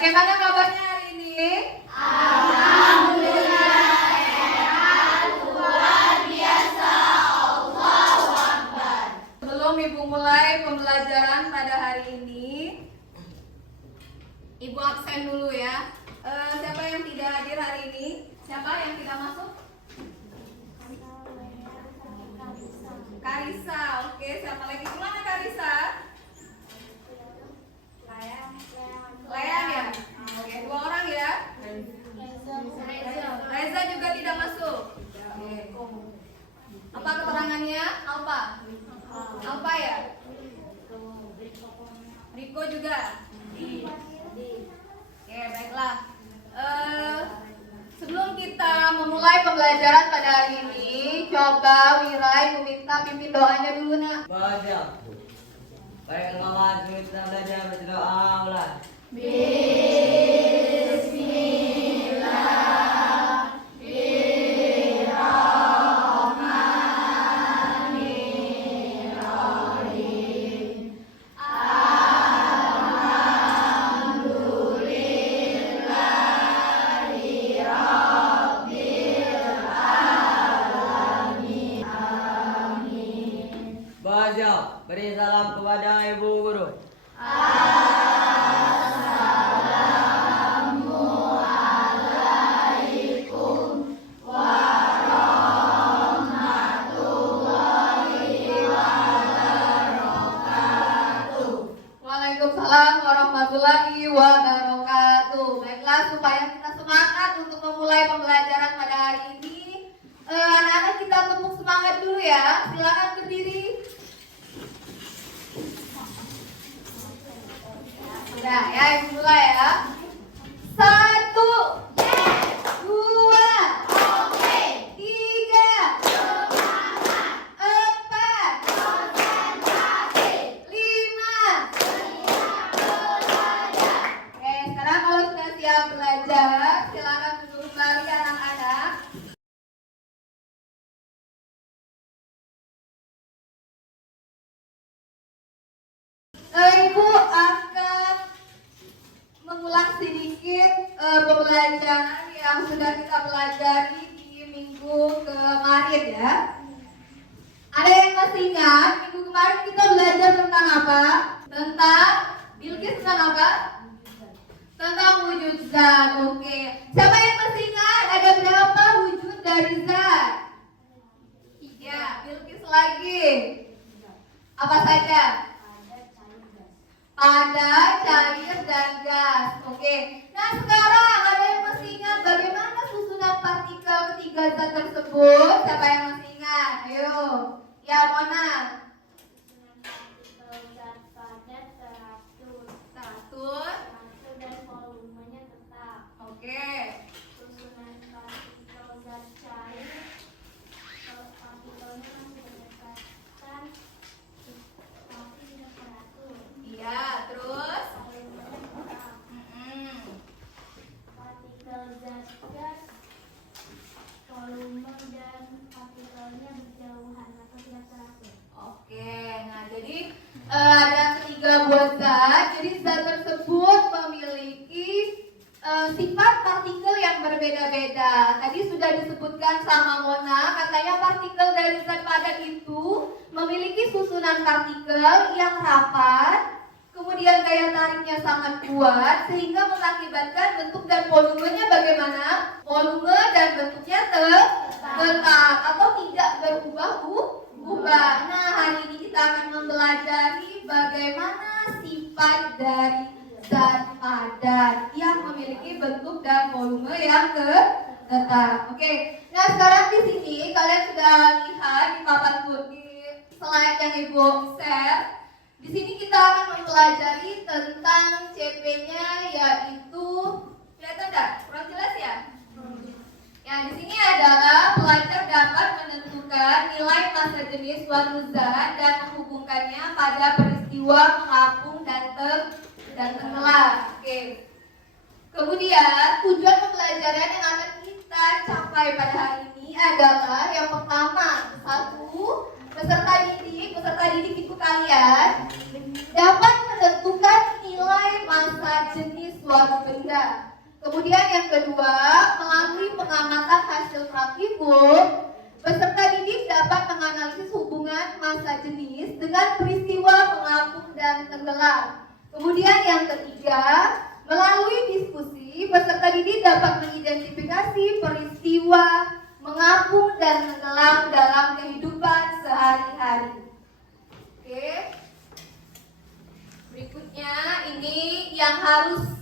Bagaimana kabarnya hari ini? Alhamdulillah sehat, luar biasa. Allahu Akbar. Sebelum Ibu mulai pembelajaran pada hari ini, Ibu absen dulu ya. Siapa yang tidak hadir hari ini? Siapa yang tidak masuk? Karisa, oke. Siapa lagi? Gimana Karisa? Lean ya? Oke, 2 orang ya. Reza juga tidak masuk. Oke. Apa keterangannya? Alfa ya? Riko juga? Oke, baiklah. Sebelum kita memulai pembelajaran pada hari ini, coba Wirai meminta pimpin doanya dulu nak. Baca. Baik Muhammad, kita belajar berdoa ulang. Baca. Beri salam kepada ibu guru. Waalaikumsalam warahmatullahi wabarakatuh. Baiklah, supaya kita semangat untuk memulai pembelajaran pada hari ini, anak-anak kita tepuk semangat dulu ya. Silakan berdiri. Sudah ya, Ibu mulai ya. 1, 2, 3, 4, 5. Oke, sekarang kalau sudah siap belajar, silakan duduk kembali anak-anak. Ibu akan mengulang sedikit pembelajaran yang sudah kita pelajari di minggu kemarin ya. Ada yang masih ingat minggu kemarin kita belajar tentang apa? Tentang Bilqis, tentang apa? Tentang wujud zat. Oke. Siapa yang masih ingat ada berapa wujud dari zat? Ya, Bilqis lagi. Apa saja? Padat, cair, dan gas. Oke. Nah sekarang ada yang masih ingat bagaimana susunan partikel ketiga zat tersebut? Siapa yang masih ingat? Ayo. Ya, Mona. Teratur. Dan volumenya tetap. Oke. Susunan partikel zat cair, partikelnya masih berdekatan tapi tidak teratur. Iya, terus. Volumenya tetap. Partikel zat gas, volume dan partikelnya berjauhan atau tidak teratur. Oke, nah jadi ada 3 buah zat. Jadi zat tersebut memiliki sifat partikel yang berbeda-beda. Tadi sudah disebutkan sama Mona, katanya partikel dari zat padat itu memiliki susunan partikel yang rapat, kemudian daya tariknya sangat kuat sehingga mengakibatkan bentuk dan volumenya bagaimana? Volume dan bentuknya tetap atau tidak berubah-ubah. Nah, hari ini kita akan mempelajari bagaimana sifat dari zat padat yang memiliki bentuk dan volume yang tetap. Oke. Nah, sekarang di sini kalian sudah lihat di papan di slide yang Ibu share. Di sini kita akan mempelajari tentang CP-nya, yaitu kelihatan enggak? Kurang jelas ya? Ya, di sini adalah pelajar dapat menentukan nilai massa jenis suatu zat dan menghubungkannya pada peristiwa mengapung dan tenggelam. Oke. Kemudian tujuan pembelajaran yang akan kita capai pada hari ini adalah yang pertama, 1, peserta didik ibu kalian dapat menentukan nilai massa jenis suatu benda. Kemudian yang kedua, melalui pengamatan hasil praktikum, peserta didik dapat menganalisis hubungan massa jenis dengan peristiwa mengapung dan tenggelam. Kemudian yang ketiga, melalui diskusi, peserta didik dapat mengidentifikasi peristiwa mengapung dan tenggelam dalam kehidupan sehari-hari. Oke. Berikutnya ini yang harus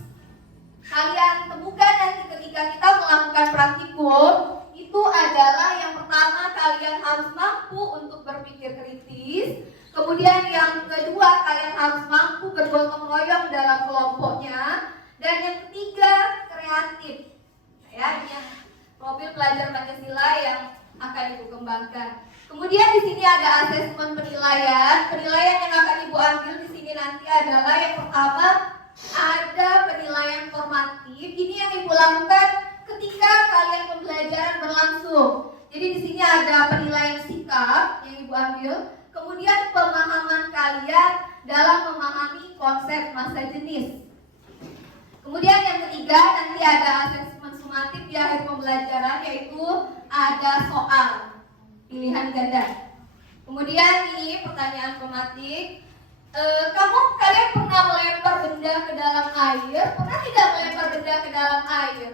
kalian temukan nanti ketika kita melakukan praktikum, itu adalah yang pertama kalian harus mampu untuk berpikir kritis. Kemudian yang kedua kalian harus mampu bergotong royong dalam kelompoknya. Dan yang ketiga kreatif. Ya, ini yang profil pelajar Pancasila yang akan ibu kembangkan. Kemudian di sini ada asesmen penilaian. Penilaian yang akan ibu ambil di sini nanti adalah yang pertama ada penilaian formatif. Ini yang ibu lakukan ketika kalian pembelajaran berlangsung. Jadi di sini ada penilaian sikap yang ibu ambil. Kemudian pemahaman kalian dalam memahami konsep massa jenis. Kemudian yang ketiga nanti ada asesmen sumatif di akhir pembelajaran, yaitu ada soal pilihan ganda. Kemudian ini pertanyaan formatif. Kalian pernah melempar benda ke dalam air? Pernah tidak melempar benda ke dalam air?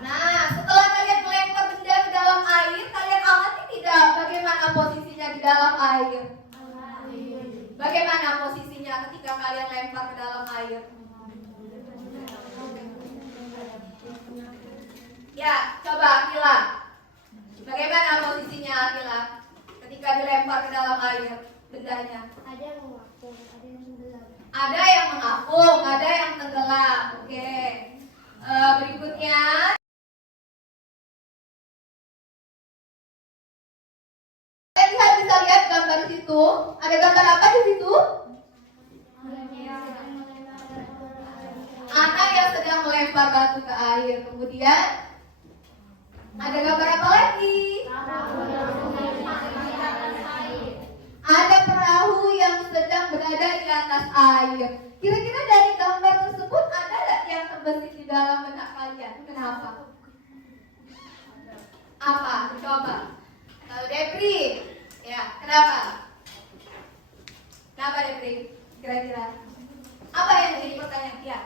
Nah, setelah kalian melempar benda ke dalam air, kalian amati tidak bagaimana posisinya di dalam air? Bagaimana posisinya ketika kalian lempar ke dalam air? Ya, coba Akila. Bagaimana posisinya Akila ketika dilempar ke dalam air bendanya? Ada yang mengapung, ada yang tenggelam. Ada yang mengapung, ada yang tenggelam. Oke. Berikutnya. Kalian bisa lihat gambar di situ. Ada gambar apa di situ? Anak yang sedang melempar batu ke air. Kemudian ada gambar apa lagi? Ada perahu yang sedang berada di atas air. Kira-kira dari gambar tersebut ada nggak yang terbesit di dalam benak kalian? Kenapa? Apa? Coba. Kalau Depri, ya, kenapa? Kenapa Depri? Kira-kira apa yang jadi pertanyaan? Ya,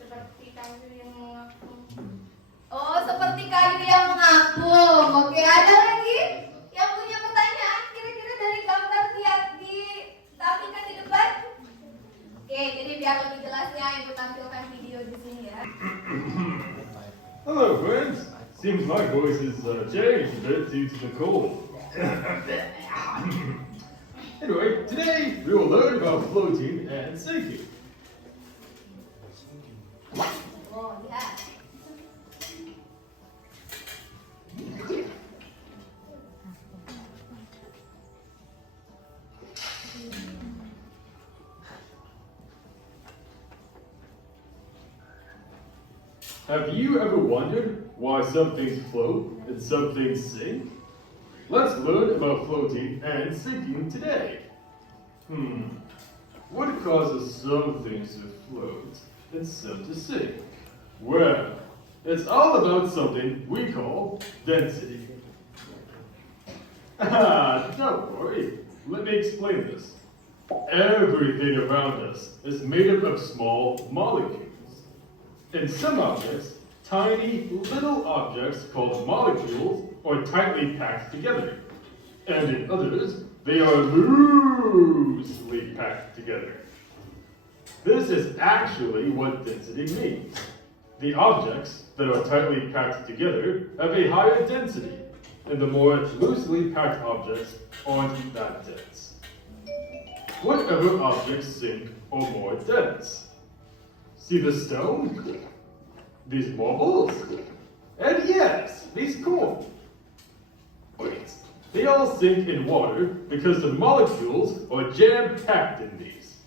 seperti kayu yang mengapung. Oh, seperti kayu yang mengapung. Oke, ada lagi yang punya pertanyaan? Kira-kira dari gambar lihat ditampilkan di depan? Oke, jadi biar lebih jelasnya ibu tampilkan video di sini ya. Hello, friends. Seems my voice has changed a bit due to the cold. Anyway, today we will learn about floating and sinking. Oh, lihat. Have you ever wondered why some things float and some things sink? Let's learn about floating and sinking today. What causes some things to float and some to sink? Well, it's all about something we call density. Don't worry, let me explain this. Everything around us is made up of small molecules. In some objects, tiny little objects called molecules are tightly packed together. And in others, they are loosely packed together. This is actually what density means. The objects that are tightly packed together have a higher density, and the more loosely packed objects aren't that dense. Whatever objects sink are more dense. See the stone? These marbles? And yes, these corn. Wait, they all sink in water because the molecules are jam-packed in these.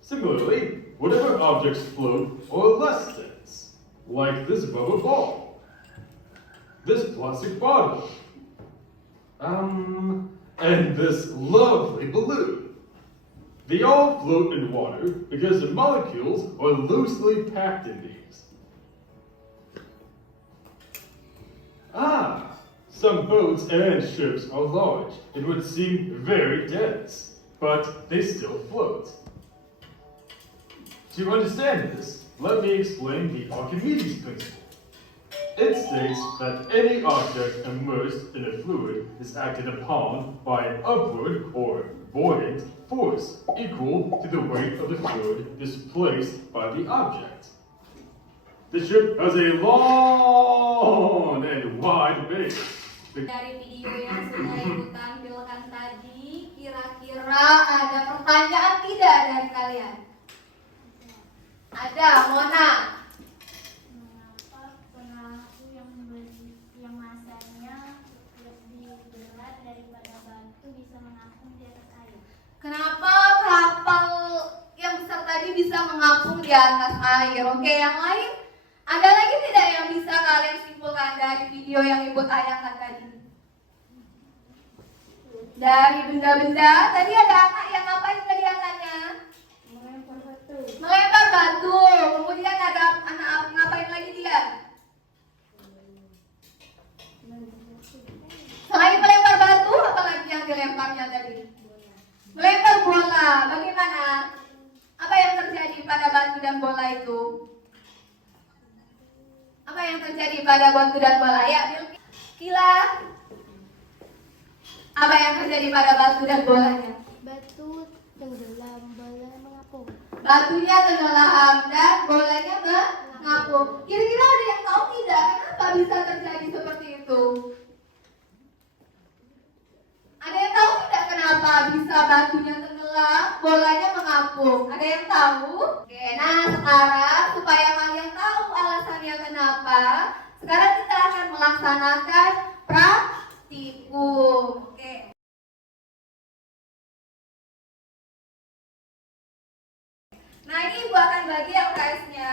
Similarly, whatever objects float are less dense, like this rubber ball, this plastic bottle, and this lovely balloon. They all float in water because the molecules are loosely packed in these. Some boats and ships are large and would seem very dense, but they still float. To understand this, let me explain the Archimedes principle. It states that any object immersed in a fluid is acted upon by an upward or buoyant force equal to the weight of the fluid displaced by the object. The ship has a long and wide base. Dari video yang sudah ibu tampilkan tadi, kira-kira ada pertanyaan tidak dari kalian? Ada, Mona. Mengapa perahu yang masanya lebih berat daripada batu bisa mengapung di atas air? Kenapa kapal yang besar tadi bisa mengapung di atas air? Oke, yang lain? Ada lagi tidak yang bisa kalian simpulkan dari video yang ibu tayangkan tadi? Dari benda-benda, tadi ada anak yang ngapain tadi anaknya? Melempar batu. Melempar batu. Kemudian ada anak ngapain lagi dia? Selain melempar batu, apa lagi yang dilemparnya tadi? Melempar bola. Bagaimana? Apa yang terjadi pada batu dan bola itu? Apa yang terjadi pada batu dan bola? Ya, Kila. Apa yang terjadi pada batu dan bolanya? Batu tenggelam, bola mengapung. Batunya tenggelam dan bolanya mengapung. Kira-kira ada yang tahu tidak kenapa bisa terjadi seperti itu? Ada yang tahu tidak kenapa bisa batunya tenggelam, bolanya mengapung? Ada yang tahu? Oke, nah sekarang supaya kalian tahu alasannya kenapa, sekarang kita akan melaksanakan praktikum. Oke. Nah ini ibu akan bagi LKS-nya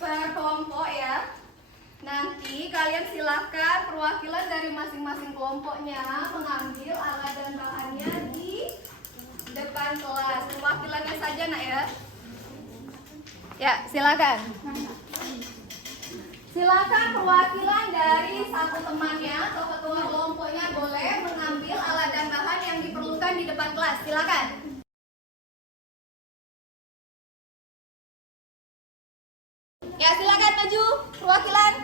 per kelompok ya. Nanti kalian silakan perwakilan dari masing-masing kelompoknya mengambil alat dan bahannya di depan kelas. Perwakilannya saja nak ya. Ya silakan. Silakan perwakilan dari satu temannya atau ketua kelompoknya boleh mengambil alat dan bahan yang diperlukan di depan kelas. Silakan. Ya silakan maju perwakilan.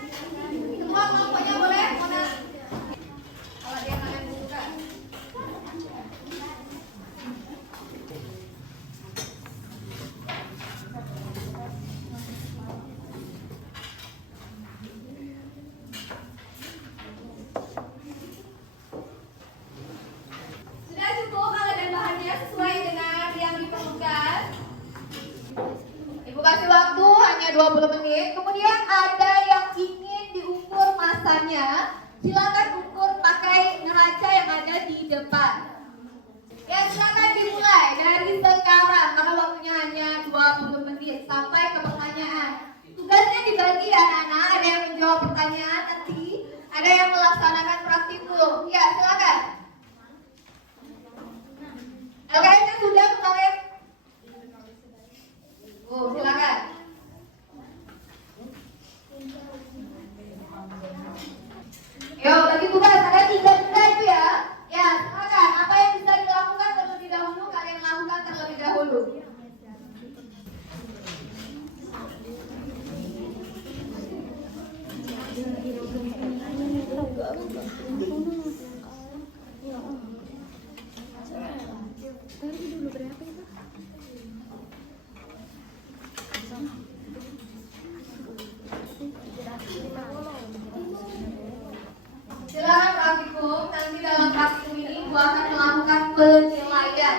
Ketua kelompoknya boleh. Mana? Kalau dia kalian butuhkan. Sudah cukup alat dan bahannya sesuai dengan yang diperlukan. Ibu kasih waktu hanya 20 menit. Kemudian ada yang ingin diukur masanya, silakan ukur pakai neraca yang ada di depan. Ya silakan dimulai dari sekarang karena waktunya hanya 20 menit sampai ke pertanyaan. Tugasnya dibagi ya anak-anak, ada yang menjawab pertanyaan nanti, ada yang melaksanakan praktikum. Ya silakan. LKS-nya sudah kemarin? Oh, silakan. Yo, bagi tugas ada 3 benda itu ya. Ya, silakan. Apa yang bisa dilakukan terlebih dahulu, kalian lakukan terlebih dahulu. Silakan praktikum. Nanti dalam praktikum ini gua akan melakukan penilaian.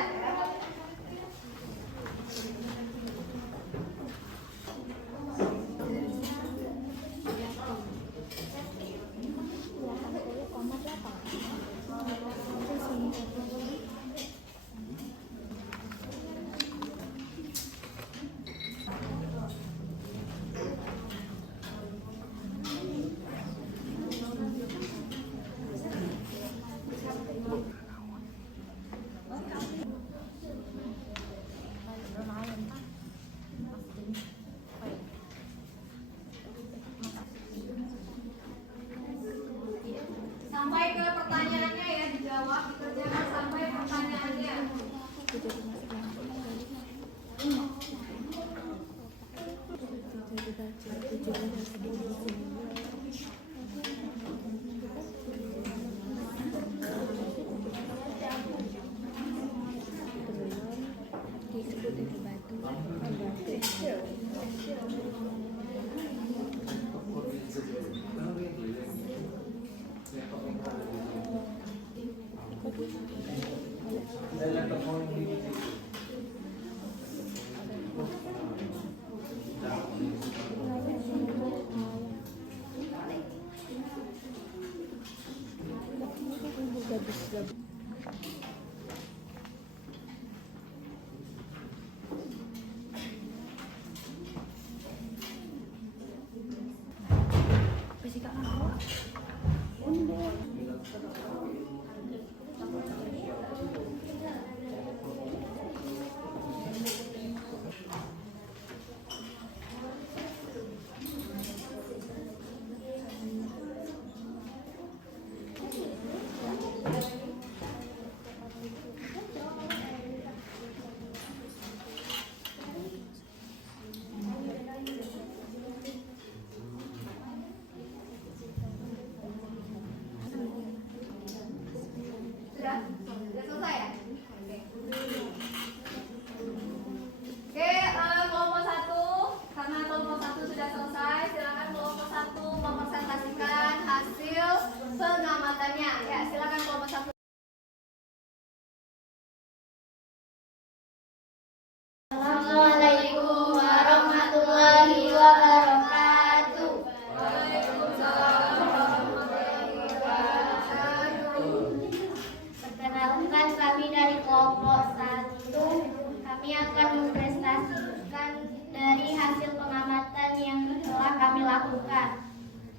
Kami akan mempresentasikan dari hasil pengamatan yang telah kami lakukan.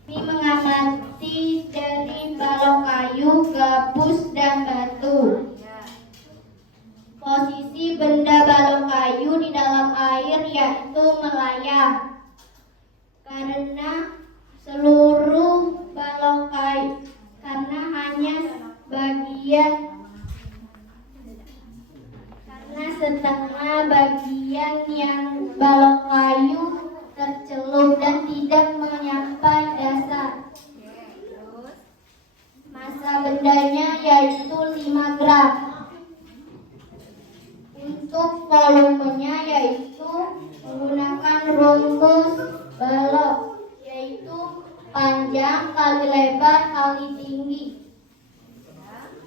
Kami mengamati dari balok kayu, gabus, dan batu. Posisi benda balok kayu di dalam air yaitu melayang. Karena seluruh balok kayu, karena setengah bagian yang balok kayu tercelup dan tidak menyampai dasar. Massa bendanya yaitu 5 gram. Untuk volumenya yaitu menggunakan rumus balok, yaitu panjang kali lebar kali tinggi.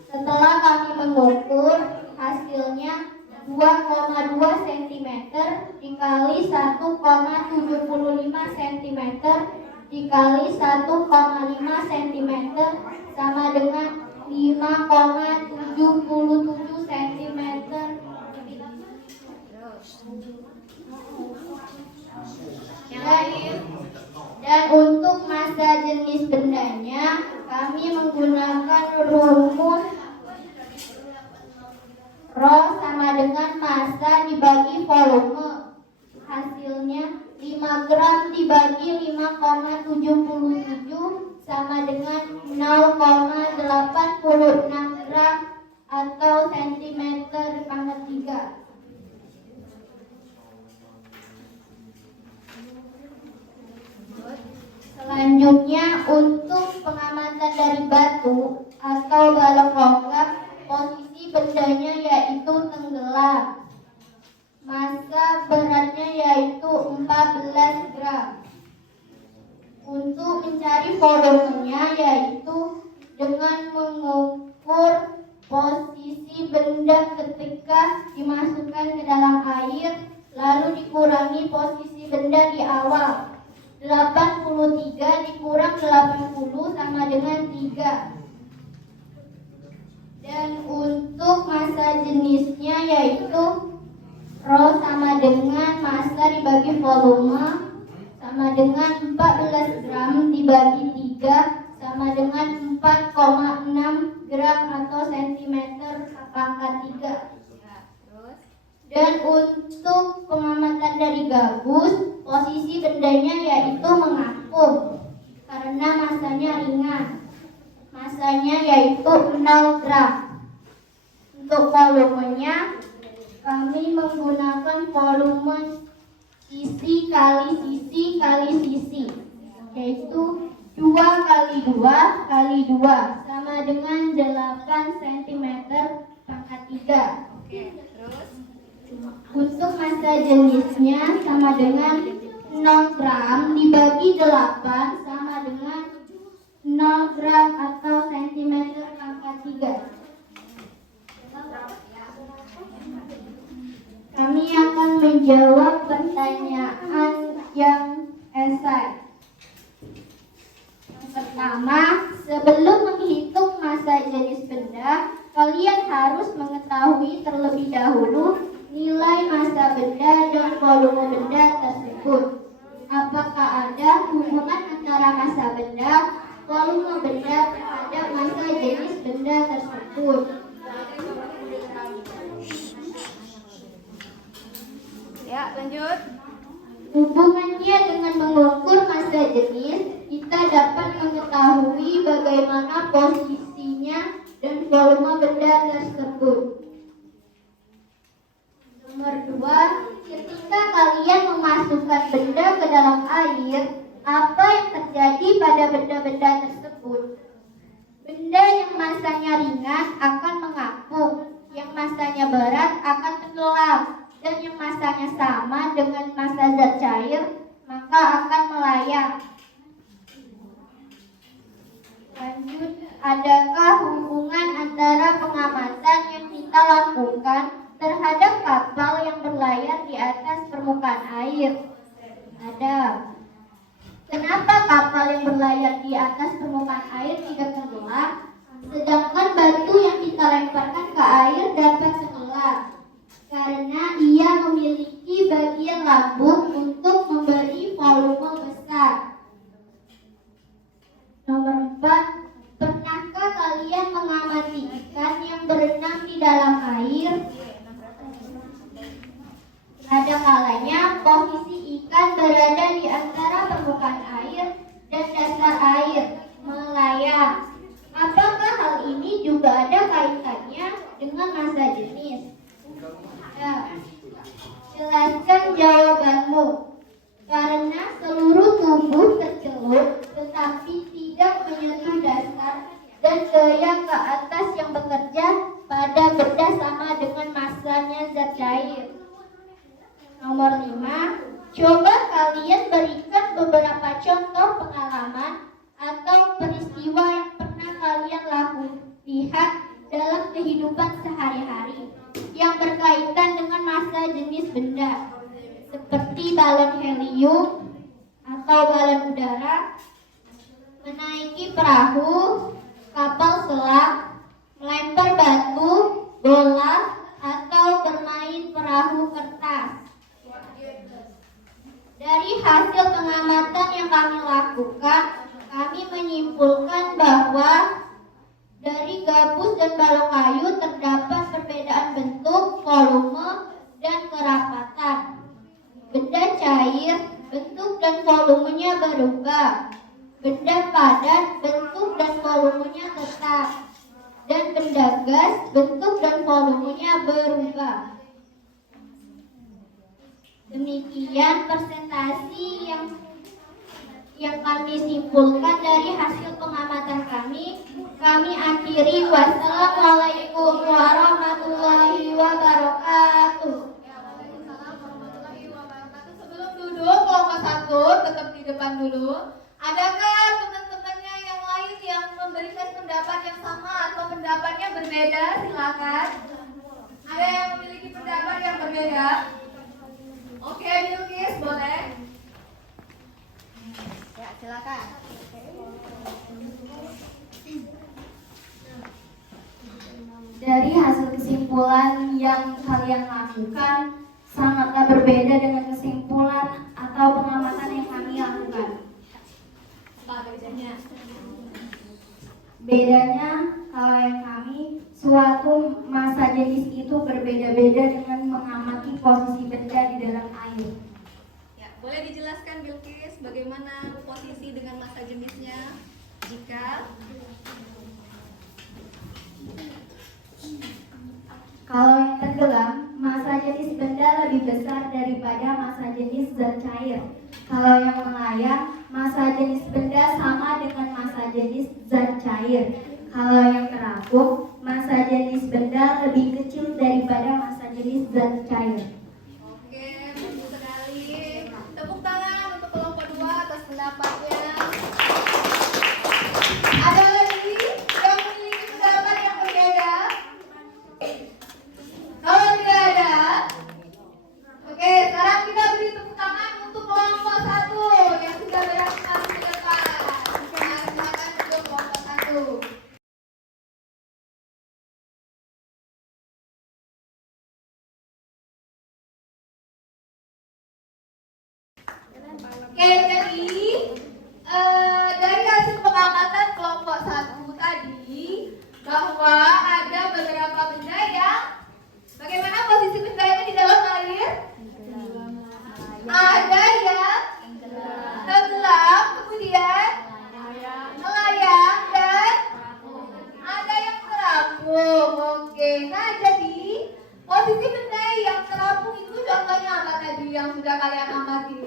Setelah kami mengukur, hasilnya 2,2 cm dikali 1,75 cm dikali 1,5 cm sama dengan 5,77 cm. Dan untuk massa jenis bendanya, kami menggunakan rumus Rho sama dengan massa dibagi volume. Hasilnya 5 gram dibagi 5,77 sama dengan 0,86 gram atau sentimeter pangkat 3. Selanjutnya untuk pengamatan dari batu atau balok logam, posisi bendanya yaitu tenggelam. Massa beratnya yaitu 14 gram. Untuk mencari volumenya yaitu dengan mengukur posisi benda ketika dimasukkan ke dalam air, lalu dikurangi posisi benda di awal. 83 dikurang 80 sama dengan 3. Dan untuk massa jenisnya yaitu Rho sama dengan massa dibagi volume sama dengan 14 gram dibagi 3 sama dengan 4,6 gram atau sentimeter pangkat 3. Dan untuk pengamatan dari gabus, posisi bendanya yaitu mengapung karena massanya ringan. Massanya yaitu 0 gram. Untuk volumenya, kami menggunakan volume sisi kali sisi kali sisi, yaitu 2 kali 2 kali 2 sama dengan 8 cm pangkat 3. Untuk massa jenisnya sama dengan 0 gram dibagi 8 sama dengan 0 gram atau sentimeter pangkat 3. Kami akan menjawab pertanyaan yang esai. Yang pertama, sebelum menghitung massa jenis benda, kalian harus mengetahui terlebih dahulu nilai massa benda dan volume benda tersebut. Apakah ada hubungan antara massa benda, volume benda terhadap massa jenis benda tersebut? Ya, lanjut. Hubungannya dengan mengukur massa jenis, kita dapat mengetahui bagaimana posisinya dan volume benda tersebut. Nomor 2, ketika kalian memasukkan benda ke dalam air, apa yang terjadi pada benda-benda tersebut? Benda yang massanya ringan akan mengapung, yang massanya berat akan tenggelam, dan yang massanya sama dengan massa zat cair maka akan melayang. Lanjut, adakah hubungan antara pengamatan yang kita lakukan terhadap kapal yang berlayar di atas permukaan air? Ada. Kenapa kapal yang berlayar di atas permukaan air tidak tenggelam, sedangkan batu yang kita lemparkan ke air dapat tenggelam? karena ia memiliki bagian lambung untuk memberi volume besar. Nomor 4, pernahkah kalian mengamati ikan yang berenang di dalam air? Ada kalanya posisi ikan berada di antara permukaan air dan dasar air, melayang. Apakah hal ini juga ada kaitannya dengan massa jenis? Ya. Jelaskan jawabanmu. Karena seluruh tubuh tercelup tetapi tidak menyentuh dasar dan gaya ke atas yang bekerja pada benda sama dengan massanya zat cair. Nomor 5, coba kalian berikan beberapa contoh pengalaman atau peristiwa yang pernah kalian lihat dalam kehidupan sehari-hari yang berkaitan dengan massa jenis benda, seperti balon helium atau balon udara, menaiki perahu, kapal selam, melempar batu, bola, atau bermain perahu kertas. Dari hasil pengamatan yang kami lakukan, kami menyimpulkan bahwa dari gabus dan balon kayu terdapat perbedaan bentuk, volume, dan kerapatan. Benda cair, bentuk dan volumenya berubah. Benda padat, bentuk dan volumenya tetap. Dan benda gas, bentuk dan volumenya berubah. Demikian presentasi yang kami simpulkan dari hasil pengamatan kami. Kami akhiri. Wassalamualaikum warahmatullahi wabarakatuh. Sebelum duduk kelompok 1 tetap di depan dulu. Adakah teman-temannya yang lain yang memberikan pendapat yang sama atau pendapatnya berbeda? Silakan. Ada yang memiliki pendapat yang berbeda? Oke, Bilkis, boleh. Ya, silakan. Dari hasil kesimpulan yang kalian lakukan sangatlah berbeda dengan kesimpulan atau pengamatan yang kami lakukan. Apa bedanya? Bedanya kalau yang kami suatu massa jenis itu berbeda-beda dengan mengamati posisi benda di dalam air. Ya, boleh dijelaskan Bilkis bagaimana posisi dengan massa jenisnya jika Kalau yang tenggelam, massa jenis benda lebih besar daripada massa jenis zat cair. Kalau yang melayang, massa jenis benda sama dengan massa jenis zat cair. Kalau yang terapung, massa jenis benda lebih kecil daripada massa jenis zat cair. Oke, bagus sekali. Tepuk tangan untuk kelompok 2 atas pendapatnya. Ada lagi yang memiliki pendapat yang berbeda? Kalau tidak ada, oke, sekarang kita beri tepuk tangan untuk kelompok 1 yang sudah berhasil masuk ke depan. Silakan untuk kelompok 1. Oke, jadi dari hasil pengamatan kelompok 1 tadi bahwa ada beberapa benda yang bagaimana posisi bendanya di dalam air? Ada yang tenggelam, kemudian melayang, dan ada yang terapung. Oke, nah jadi posisi benda yang terapung itu contohnya apa tadi yang sudah kalian amati?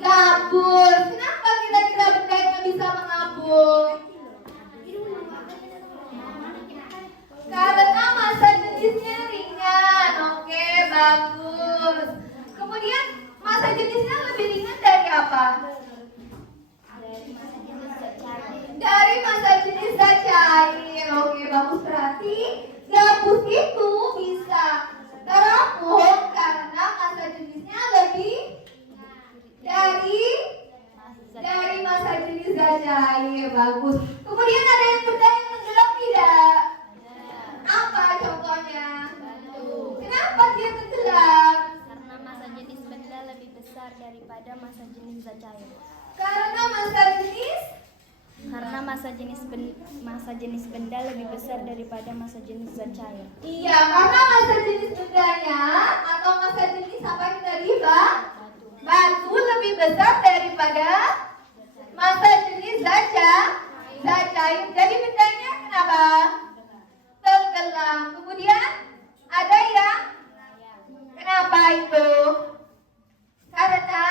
Gabus. Kenapa kira-kira bendanya bisa mengapung? Karena massa jenisnya ringan. Oke, bagus. Kemudian massa jenisnya lebih ringan dari apa? Dari massa jenis zat cair. Oke, bagus. Berarti gabus itu bisa terapung karena massa jenisnya lebih dari massa jenis zat cair. Bagus. Kemudian ada yang benda yang tenggelam tidak? Apa contohnya? besar daripada massa jenis zat cair. Karena massa jenis benda lebih besar daripada massa jenis zat cair. Iya, karena massa jenis bendanya atau massa jenis apa yang tadi, Bang? Batu lebih besar daripada massa jenis zat cair. Jadi bendanya kenapa? Tenggelam. Kemudian ada yang kenapa itu? Karena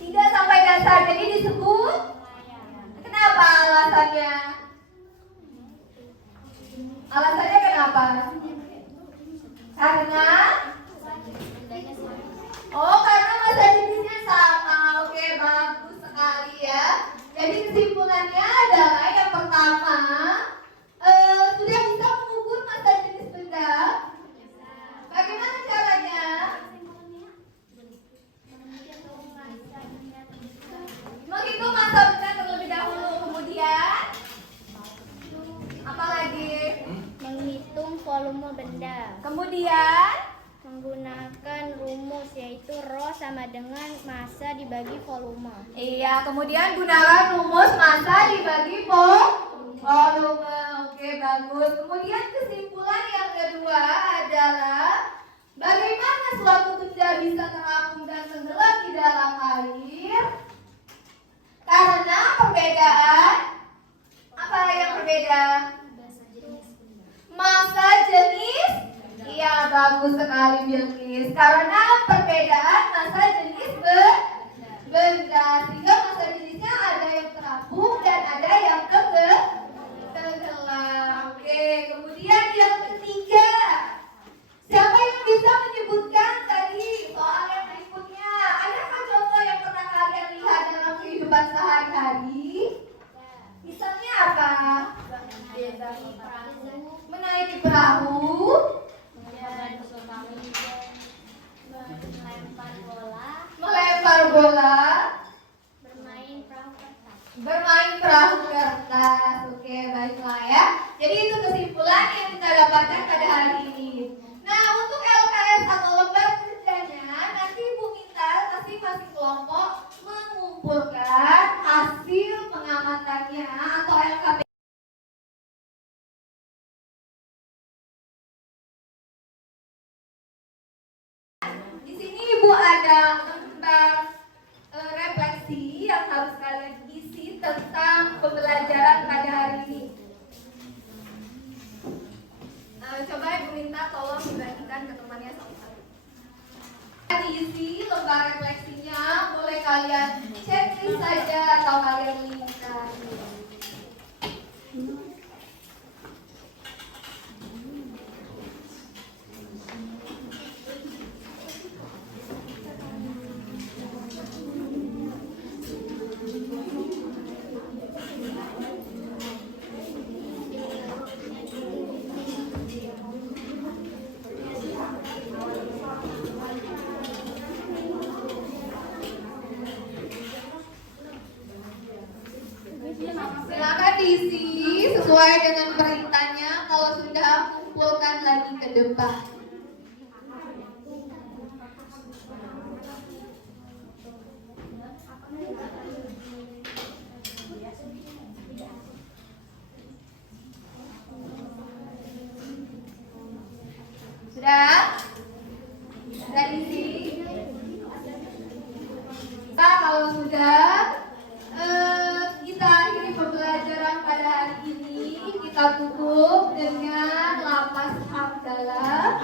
tidak sampai dasar, jadi disebut. Kenapa alasannya? Alasannya kenapa? Karena karena massa jenisnya sama. Oke, bagus sekali ya. Jadi kesimpulannya adalah yang pertama, sudah bisa mengukur massa jenis benda. Bagaimana caranya? Menghitung massa benda terlebih dahulu, kemudian apa lagi? Menghitung volume benda. Kemudian Menggunakan rumus yaitu rho sama dengan massa dibagi volume. iya, kemudian gunakan rumus massa dibagi volume. Oke, bagus. Kemudian kesimpulan yang kedua adalah bagaimana suatu benda bisa terapung dan tenggelam di dalam air? Karena perbedaan apa yang berbeda? Massa jenis. Iya, bagus sekali Bilkis. Karena perbedaan massa jenis benda, sehingga massa jenisnya ada yang terapung dan ada yang tenggelam. Oke, kemudian yang ketiga, siapa yang bisa menyebutkan tadi soal yang berikutnya? Adakah contoh yang pernah kalian lihat dalam kehidupan sehari-hari? Misalnya apa? Menaiki perahu. Melempar bola, bermain perahu kertas. Oke, baiklah ya. Jadi itu kesimpulan yang kita dapatkan pada hari ini. Nah, untuk LKS atau lembar kerjanya, nanti Ibu minta masing-masing kelompok mengumpulkan hasil pengamatannya atau LKP. Di sini Ibu ada lembar refleksi yang harus kalian isi tentang pembelajaran pada hari ini. Coba Ibu minta tolong dibagikan ke temannya satu-satu. Diisi lembar refleksinya, boleh kalian checklist saja atau kalian linkkan. Silakan diisi sesuai dengan perintahnya. Kalau sudah, kumpulkan lagi ke depan. Sudah? Sudah diisi? Nah, kalau sudah, kita akhiri pembelajaran pada hari ini. Kita tutup dengan lafaz hamdalah.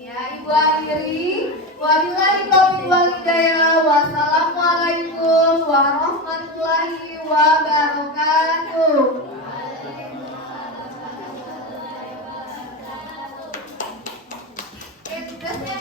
Ya, Ibu akhiri. Wabillahi taufiq wal hidayah. Wassalamualaikum warahmatullahi wabarakatuh. Tugasnya